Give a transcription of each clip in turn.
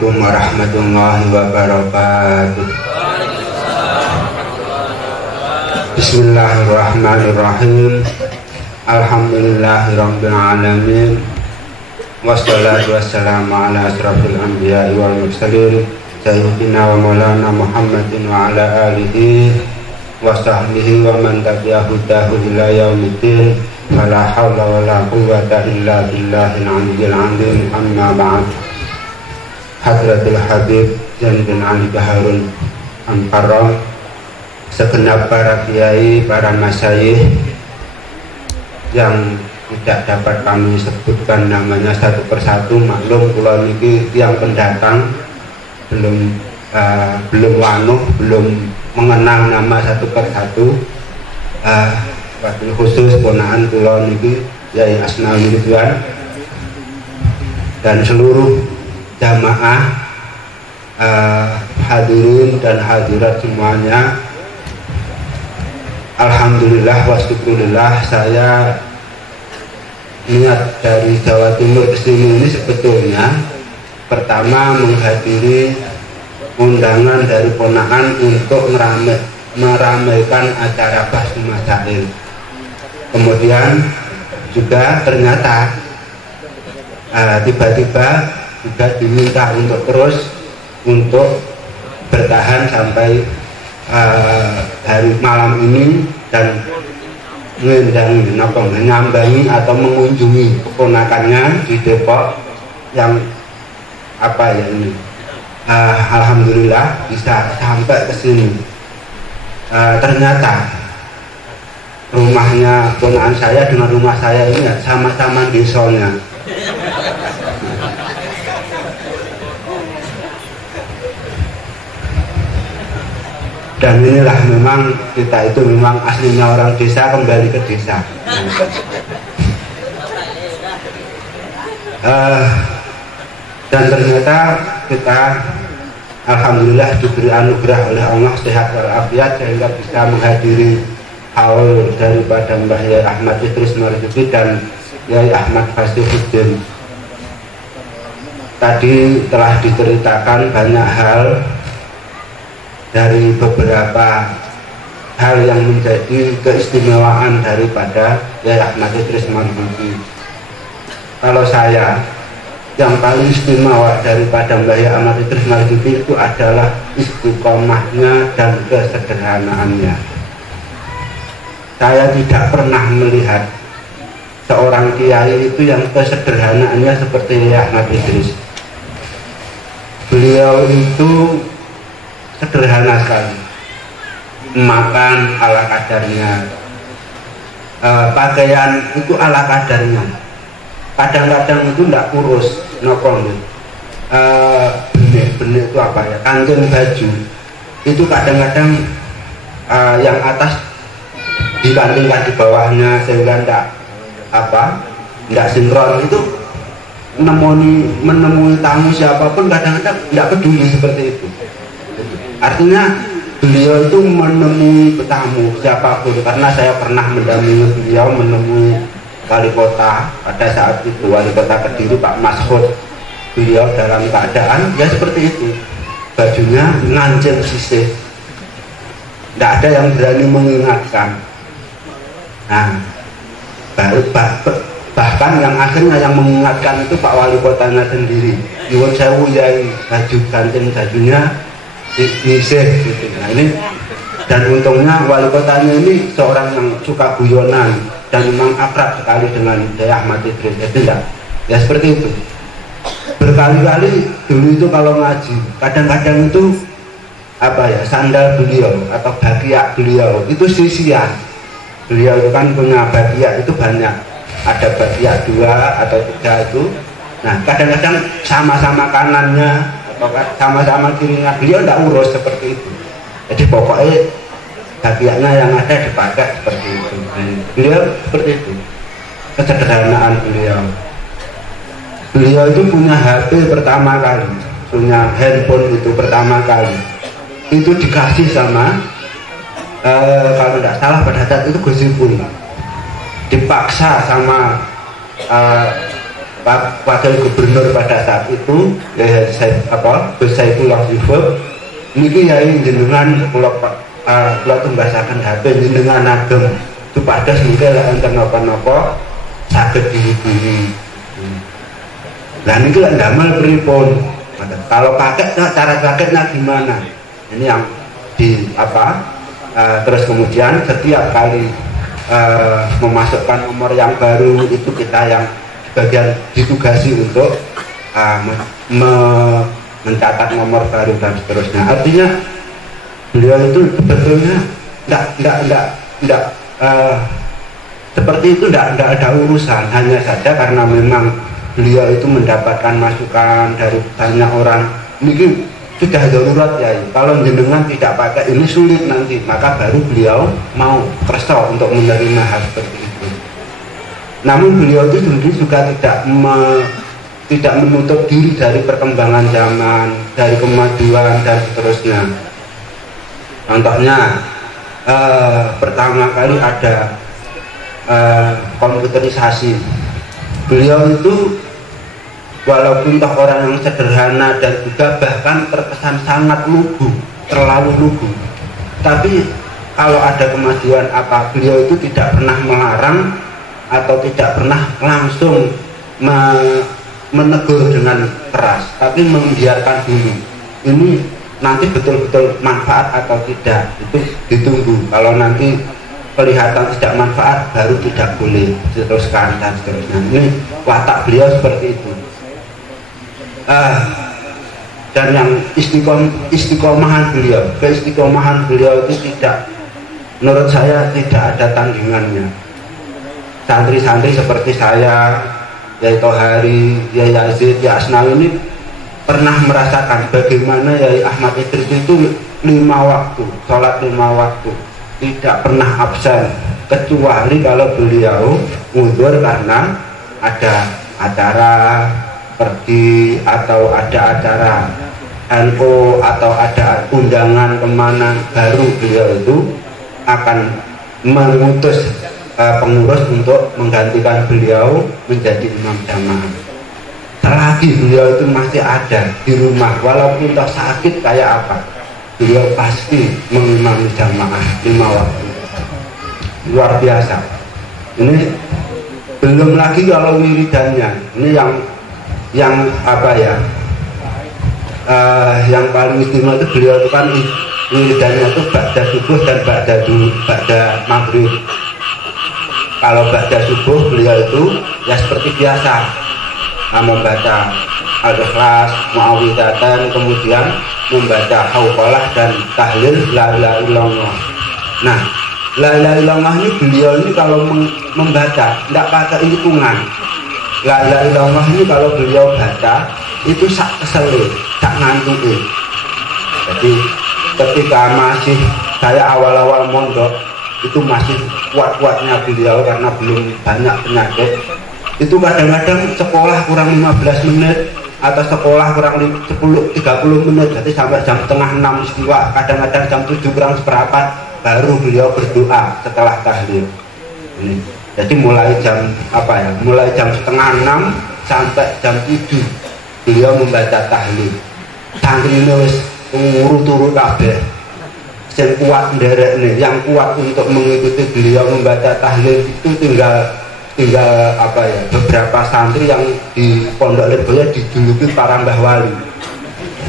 Assalamualaikum warahmatullahi wabarakatuh. Bismillahirrahmanirrahim. Alhamdulillahirabbil alamin. Wassalatu wassalamu ala asrofil anbiya'i wal mursalin sayyidina wa maulana Muhammadin wa ala alihi wa sahbihi wa man tabi'ahu ila yaumiddin. Fala haula wala quwwata illa billahil aliyyil azim. Amma ba'd. Hadratul Habib Zain bin Ali Baharun Al-Mukarram, segenap para kiai, para masyayikh yang tidak dapat kami sebutkan namanya satu persatu, maklum kula niki yang pendatang belum wanuh, belum mengenal nama satu persatu. Wabil khusus ponakan kula niki Yai Asnawi Ridwan dan seluruh jamaah hadirin dan hadirat semuanya. Alhamdulillah wa syukurillah, saya niat dari Jawa Timur ke sini ini sebetulnya pertama menghadiri undangan dari ponakan untuk meramaikan acara Bahsu Masail. Kemudian juga ternyata tiba-tiba juga diminta untuk terus untuk bertahan sampai hari malam ini dan menyambangi atau mengunjungi keponakannya di Depok yang ini alhamdulillah bisa sampai ke sini. Ternyata rumahnya ponakan saya dengan rumah saya ini sama-sama desanya. Dan inilah memang kita itu memang aslinya orang desa kembali ke desa. Dan ternyata kita alhamdulillah diberi anugerah oleh Allah sehat walafiat sehingga bisa menghadiri haul daripada Mbah Yai Ahmad Idris Marzuki dan Yai Ahmad Fasihuddin. Tadi telah diceritakan banyak hal dari beberapa hal yang menjadi keistimewaan daripada Yai Ahmad Idris Marzuki. Kalau saya, yang paling istimewa daripada Mbah Yai Ahmad Idris Marzuki itu adalah istiqomahnya dan kesederhanaannya. Saya tidak pernah melihat seorang kiai itu yang kesederhanaannya seperti Yai Ahmad Idris. Beliau itu sederhana sekali, makan ala kadarnya, pakaian itu ala kadarnya, kadang-kadang itu tidak kurus, nopong benih itu apa ya, kancing baju itu kadang-kadang yang atas dikantingkan di bawahnya sehingga tidak sinkron. Itu menemui tamu siapapun kadang-kadang tidak peduli seperti itu. Artinya beliau itu menemui tamu siapapun, karena saya pernah mendampingi beliau menemui wali kota pada saat itu, wali kota Kediri Pak Mashud. Beliau dalam keadaan ya seperti itu, bajunya ngancing sisih, tidak ada yang berani mengingatkan. Nah, bahkan yang akhirnya yang mengingatkan itu Pak wali kotanya sendiri. Nyuwun sewu Yai, baju kancing bajunya disih gitu. Nah ini, dan untungnya wali kotanya ini seorang yang suka guyonan dan memang akrab sekali dengan Yai Ahmad Idris. Jadi ya seperti itu. Berkali-kali dulu itu kalau ngaji, kadang-kadang itu sandal beliau atau bagiak beliau itu sisian. Beliau itu kan punya bagiak itu banyak, ada bagiak 2 atau 3 itu. Nah kadang-kadang sama-sama kanannya sama-sama kirinya, beliau tidak urus seperti itu. Jadi pokoknya bagiannya yang ada dipakai seperti itu. Beliau seperti itu, kesederhanaan beliau. Beliau itu punya HP pertama kali, punya handphone itu pertama kali itu dikasih sama kalau tidak salah pada saat itu Gus Ipul, dipaksa sama Wakil Gubernur pada saat itu ya Gus Saifullah Yusuf niki yai jenengan kula tumbasaken HP jenengan ageng supados mungkin enten napa-napa saged dihubungi. Lah niki lek ndamel pripun? Kalau pakai cara pakainya gimana? Ini yang terus kemudian setiap kali memasukkan nomor yang baru itu kita yang bagian ditugasi untuk mencatat nomor baru dan seterusnya. Artinya beliau itu sebetulnya tidak seperti itu, tidak ada urusan, hanya saja karena memang beliau itu mendapatkan masukan dari banyak orang. Ini sudah darurat ya, kalau jenengan tidak pakai ini sulit nanti, maka baru beliau mau kerso untuk menerima hal seperti itu. Namun beliau itu sendiri juga tidak menutup diri dari perkembangan zaman, dari kemajuan dan seterusnya. Contohnya pertama kali ada komputerisasi. Beliau itu walaupun toh orang yang sederhana dan juga bahkan terkesan sangat lugu, terlalu lugu, tapi kalau ada kemajuan apa, beliau itu tidak pernah melarang atau tidak pernah langsung menegur dengan keras, tapi membiarkan dulu. Ini nanti betul-betul manfaat atau tidak, itu ditunggu. Kalau nanti kelihatan tidak manfaat, baru tidak boleh diteruskan dan seterusnya. Ini watak beliau seperti itu. Dan yang istiqomahan beliau, keistiqomahan beliau itu tidak, menurut saya tidak ada tandingannya. Santri-santri seperti saya, Yai Tohari, Yai Yazid, Yai Asnawi ini pernah merasakan bagaimana Yai Ahmad Idris itu 5 waktu, sholat 5 waktu, tidak pernah absen, kecuali kalau beliau mundur karena ada acara pergi atau ada acara NU atau ada undangan kemana, baru beliau itu akan mengutus pengurus untuk menggantikan beliau menjadi imam jamaah. Selagi beliau itu masih ada di rumah, walaupun tak sakit kayak apa, beliau pasti mengimami jamaah 5 waktu. Luar biasa. Ini belum lagi kalau wiridannya, ini yang apa ya, yang paling istimewa itu beliau itu kan wiridannya itu ba'da subuh dan ba'da maghrib. Kalau ba'da subuh beliau itu ya seperti biasa, membaca Al-Ikhlas, Mu'awwidatan, kemudian membaca Hauqalah dan tahlil la ilaha illallah. Nah, la ilaha illallah ini beliau ini kalau membaca tidak pakai hitungan. La ilaha illallah ini kalau beliau baca itu sak keselip, sak ngantuki. Jadi ketika masih saya awal-awal mondok itu masih kuat-kuatnya beliau karena belum banyak penyakit. Itu kadang-kadang sekolah kurang 15 menit atau sekolah kurang 30 menit, jadi sampai jam setengah 6 istiwa, kadang-kadang jam 7 kurang seperempat baru beliau berdoa setelah tahlil. Ini. Jadi mulai jam mulai jam setengah 6 sampai jam 7 beliau membaca tahlil. Santri ini wis turu kabeh. Yang kuat nderek nih, yang kuat untuk mengikuti beliau membaca tahlil itu tinggal beberapa santri yang di Pondok Lirboyo dijuluki para Mbah Wali.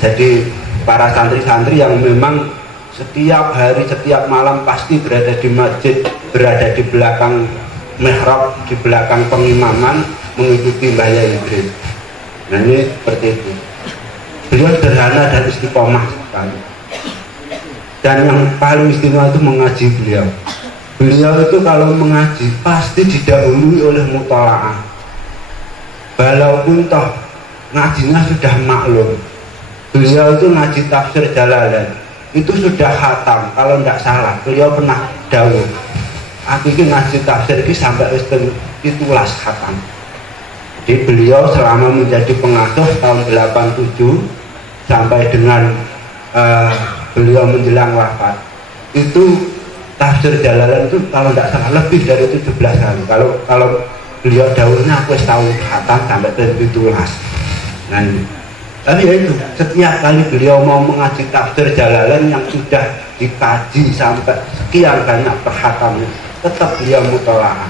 Jadi para santri-santri yang memang setiap hari, setiap malam pasti berada di masjid, berada di belakang mihrab, di belakang pengimaman mengikuti Mbah Yai Idris. Nah ini seperti itu. Beliau sederhana dan istiqomah sekali. Dan yang paling istimewa itu mengaji beliau. Beliau itu kalau mengaji pasti didahului oleh mutola'ah. Walaupun toh ngajinya sudah maklum, beliau itu ngaji tafsir Jalalain itu sudah khatam kalau tidak salah. Beliau pernah dawuh, aku ini ngaji tafsir ini sampai itulas khatam. Jadi beliau selama menjadi pengasuh tahun 87 sampai dengan beliau menjelang wafat itu tafsir Jalalain itu kalau tidak salah lebih dari 17 kali. Kalau beliau dahulunya aku tahu khatam sampai tertulis. Nah ini. Tapi ya itu, setiap kali beliau mau mengaji tafsir Jalalain yang sudah dikaji sampai sekian banyak perhatamnya, tetap beliau mutolaah.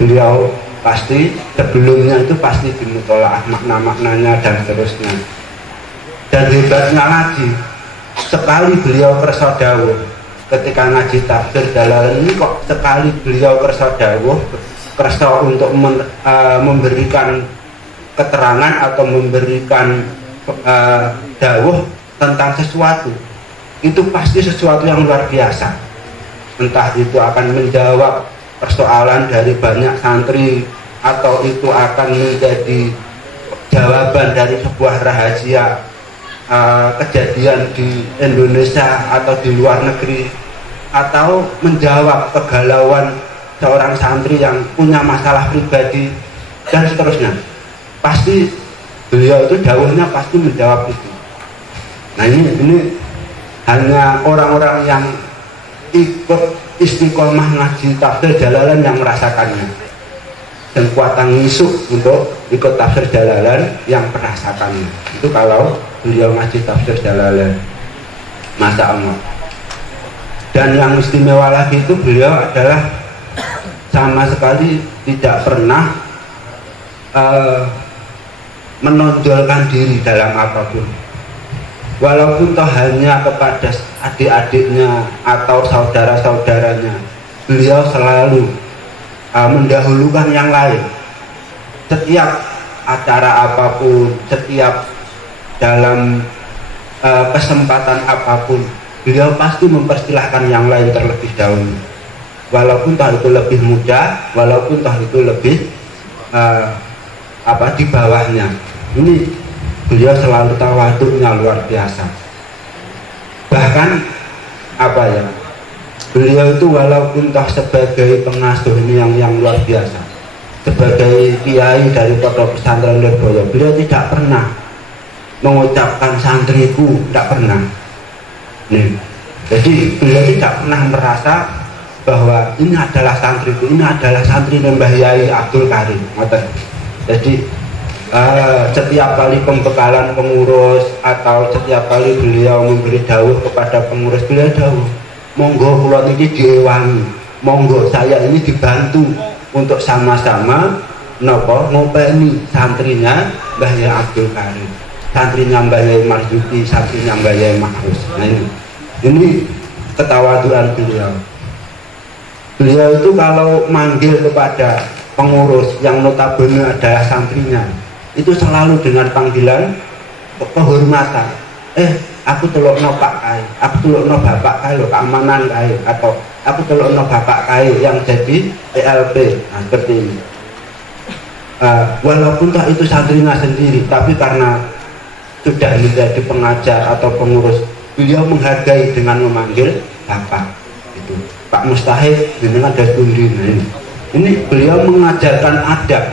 Beliau pasti sebelumnya itu pasti dimutolaah makna-maknanya dan seterusnya. Dan hebatnya lagi, sekali beliau kersa dawuh ketika ngaji tafsir Jalalain ini kok sekali beliau kersa dawuh, kersa untuk memberikan keterangan atau memberikan dawuh tentang sesuatu, itu pasti sesuatu yang luar biasa. Entah itu akan menjawab persoalan dari banyak santri, atau itu akan menjadi jawaban dari sebuah rahasia kejadian di Indonesia atau di luar negeri, atau menjawab kegalauan seorang santri yang punya masalah pribadi dan seterusnya. Pasti beliau itu dawuhnya pasti menjawab itu. Nah ini hanya orang-orang yang ikut istiqomah ngaji tafsir Jalalain yang merasakannya, dan kuatan ngisuk untuk ikut tafsir Jalalain yang merasakannya. Itu kalau beliau ngaji tafsir Jalalain, Masya Allah. Dan yang istimewa lagi itu beliau adalah sama sekali tidak pernah menonjolkan diri dalam apapun, walaupun toh hanya kepada adik-adiknya atau saudara-saudaranya. Beliau selalu mendahulukan yang lain. Setiap acara apapun, setiap dalam kesempatan apapun, beliau pasti mempersilahkan yang lain terlebih dahulu, walaupun toh itu lebih muda, walaupun toh itu lebih di bawahnya. Ini beliau selalu tawaduknya luar biasa. Bahkan beliau itu walaupun toh sebagai pengasuh ini yang luar biasa, sebagai kiai dari pondok pesantren Lirboyo, beliau tidak pernah mengucapkan santriku, tidak pernah. Nih, jadi beliau tidak pernah merasa bahwa ini adalah santriku, ini adalah santri Mbah Yai Abdul Karim. Jadi setiap kali pembekalan pengurus atau setiap kali beliau memberi dawuh kepada pengurus, beliau dawuh, monggo kula niki diewangi, monggo saya ini dibantu untuk sama-sama ngopeni santrinya Mbah Yai Abdul Karim, santrinya Mbah Yai Marzuki, santrinya Mbah Yai Mahrus. Nah ini ketawaduan beliau. Beliau itu kalau manggil kepada pengurus yang notabene adalah santrinya, itu selalu dengan panggilan kehormatan. Aku telokno Pak Kai, aku telokno Bapak Kai lo keamanan Kai, atau aku telokno Bapak Kai yang jadi PLP. Nah, seperti ini. Walaupun tak itu santrinya sendiri, tapi karena sudah menjadi pengajar atau pengurus, beliau menghargai dengan memanggil Bapak. Itu Pak Mustahil dengan ada pundi. Ini beliau mengajarkan adab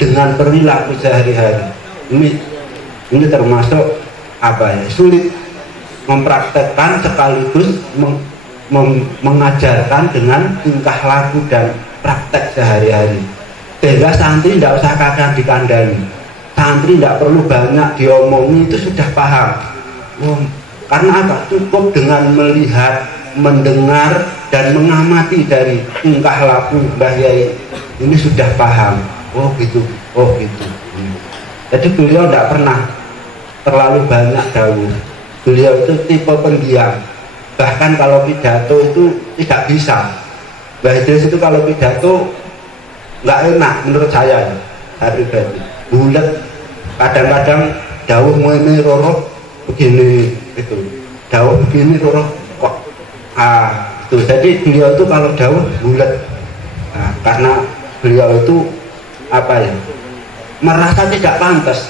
dengan perilaku sehari-hari. Ini termasuk sulit mempraktekkan sekaligus mengajarkan dengan tingkah laku dan praktek sehari-hari, sehingga santri tidak usah kadang dikandani, santri tidak perlu banyak diomongi, itu sudah paham. Karena apa? Cukup dengan melihat, mendengar dan mengamati dari tingkah laku Mbah Yai, ini sudah paham. Oh gitu. Jadi beliau tidak pernah terlalu banyak dawuh. Beliau itu tipe pendiam. Bahkan kalau pidato itu tidak bisa. Mbah Idris itu kalau pidato nggak enak menurut saya pribadi. Bulat. Kadang-kadang dawuh ngene roro begini itu. Dawuh begini roro kok. Tuh. Jadi beliau itu kalau dawuh bulat. Karena beliau itu merasa tidak pantas,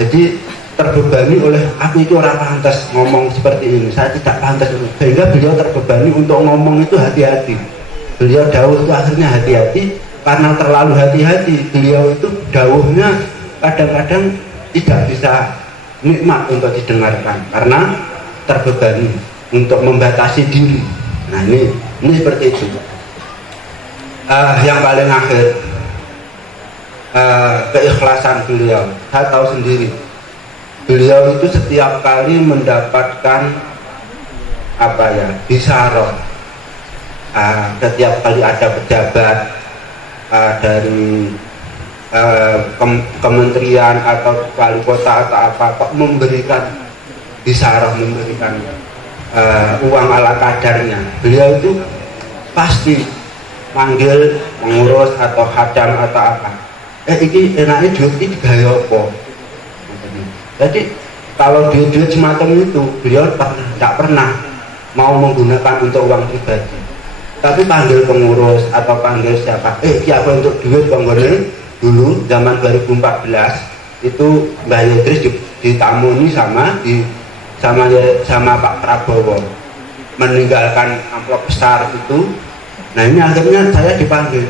jadi terbebani oleh aku itu orang pantas ngomong seperti ini, saya tidak pantas, sehingga beliau terbebani untuk ngomong itu hati-hati. Beliau dawuh itu akhirnya hati-hati, karena terlalu hati-hati beliau itu dawuhnya kadang-kadang tidak bisa nikmat untuk didengarkan karena terbebani untuk membatasi diri. Nah ini seperti itu. Yang paling akhir, keikhlasan beliau. Saya tahu sendiri, beliau itu setiap kali mendapatkan apa ya, bisaroh, setiap kali ada pejabat dari kementerian atau wali kota atau apa kok memberikan bisaroh, memberikan uang ala kadarnya, beliau itu pasti manggil pengurus atau hadam atau apa, ini enaknya duit ini gaya apa. Jadi kalau duit-duit semacam itu beliau tidak pernah mau menggunakan untuk uang pribadi, tapi panggil pengurus atau panggil siapa, siapa untuk duit bangunnya. Dulu zaman 2014 itu Mbah Idris ditamuni sama Pak Prabowo, meninggalkan amplop besar itu. Nah ini akhirnya saya dipanggil,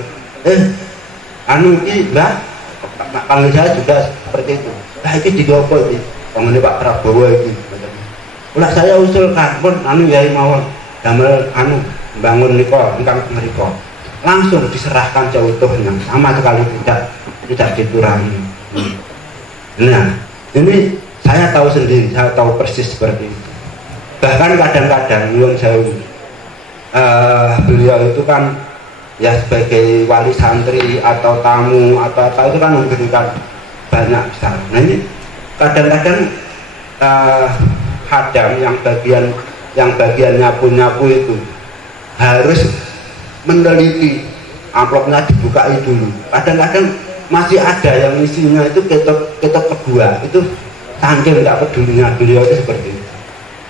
ini Mbah, panggil saya juga seperti itu. Ini digopo ini bangunnya Pak Prabowo ini. Ulah saya usulkan pun yai mawon damel bangun niko ingkang mriko, langsung diserahkan seutuhnya, sama sekali tidak dikurangi. Nah ini saya tahu sendiri, saya tahu persis seperti itu. Bahkan kadang-kadang nyuwun sewu, beliau itu kan ya sebagai wali santri atau tamu atau apa itu kan memberikan banyak besar. Nah ini kadang-kadang hadam yang bagian nyapu-nyapu itu harus meneliti amplopnya, dibukai dulu. Kadang-kadang masih ada yang isinya itu ketok kedua, itu saking tidak pedulinya beliau itu seperti itu.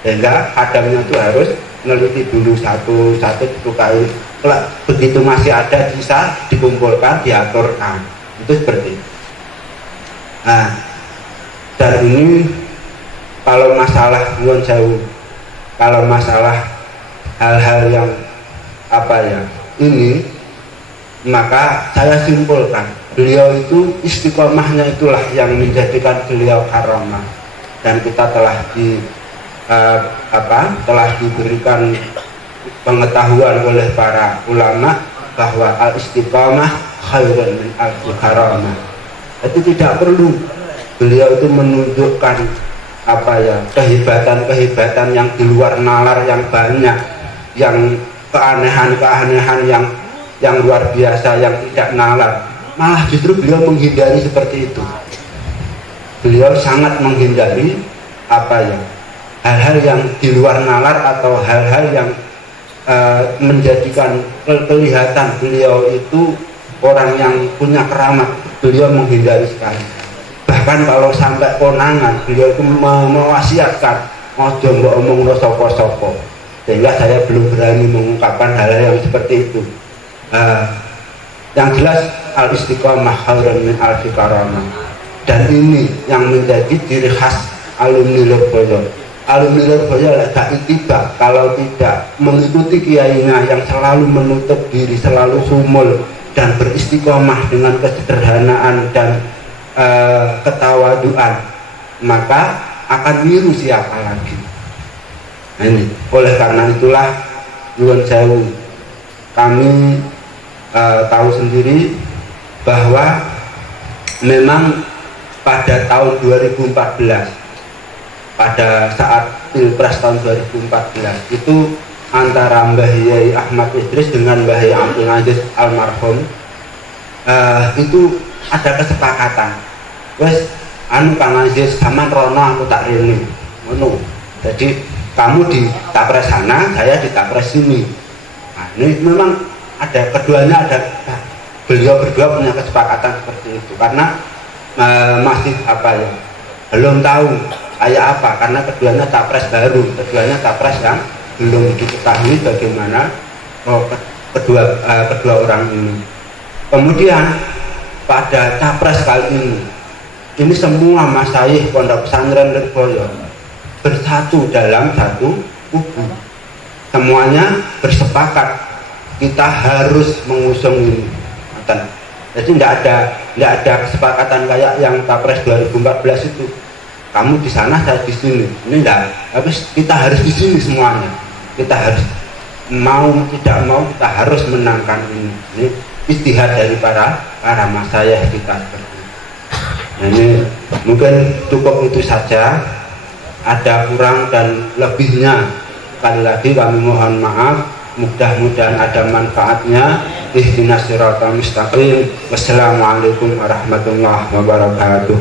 Sehingga hadamnya itu harus meneliti dulu satu dibukai. Kalau begitu masih ada bisa dikumpulkan, diaturkan. Itu seperti itu. Nah, dan ini kalau masalah nyuwun sewu, kalau masalah hal-hal yang apa ya ini, maka saya simpulkan beliau itu istiqomahnya itulah yang menjadikan beliau karamah, dan kita telah telah diberikan pengetahuan oleh para ulama bahwa al istiqomah khairun min al karamah. Itu tidak perlu beliau itu menunjukkan apa ya kehebatan yang di luar nalar yang banyak, yang keanehan yang luar biasa, yang tidak nalar. Malah justru beliau menghindari seperti itu. Beliau sangat menghindari apa ya hal-hal yang di luar nalar atau hal-hal yang menjadikan kelihatan beliau itu orang yang punya keramat. Beliau menghindari sekali. Bahkan kalau sampai konangan, beliau itu mewasiatkan ojo mbok omongno sapa-sapa. Sehingga saya belum berani mengungkapkan hal-hal yang seperti itu. Yang jelas al istiqomah khairun min alfi karamah, dan ini yang menjadi ciri khas alumni Lirboyo. Alumni Lirboyo gak itibak kalau tidak mengikuti kiainya yang selalu menutup diri, selalu humul dan beristiqomah dengan kesederhanaan dan ketawaduan, maka akan niru siapa lagi. Nah, ini oleh karena itulah nyuwun sewu, kami tahu sendiri bahwa memang pada tahun 2014, pada saat Pilpres tahun 2014 itu antara Mbah Yai Ahmad Idris dengan Mbah Yai Abdul Aziz almarhum, itu ada kesepakatan, wes Kang Aziz sama Rono aku tak rini ngono, jadi kamu di Tapres sana, saya di Tapres sini. Nah, ini memang ada keduanya, beliau berdua punya kesepakatan seperti itu karena masih apa ya belum tahu kayak apa, karena keduanya Tapres baru, keduanya Tapres yang belum diketahui bagaimana kedua orang ini. Kemudian pada Capres kali ini semua masyayikh pondok pesantren Lirboyo bersatu dalam satu kubu, semuanya bersepakat kita harus mengusung ini. Jadi tidak ada kesepakatan kayak yang Capres 2014 itu, kamu di sana saya di sini, ini enggak, tapi kita harus di sini semuanya, kita harus mau tidak mau kita harus menangkan ini istihad dari para masyayikh kita. Nah, ini mungkin cukup itu saja, ada kurang dan lebihnya sekali lagi kami mohon maaf. Mudah-mudahan ada manfaatnya. Ihdinas siratal mustaqim. Wassalamualaikum warahmatullahi wabarakatuh.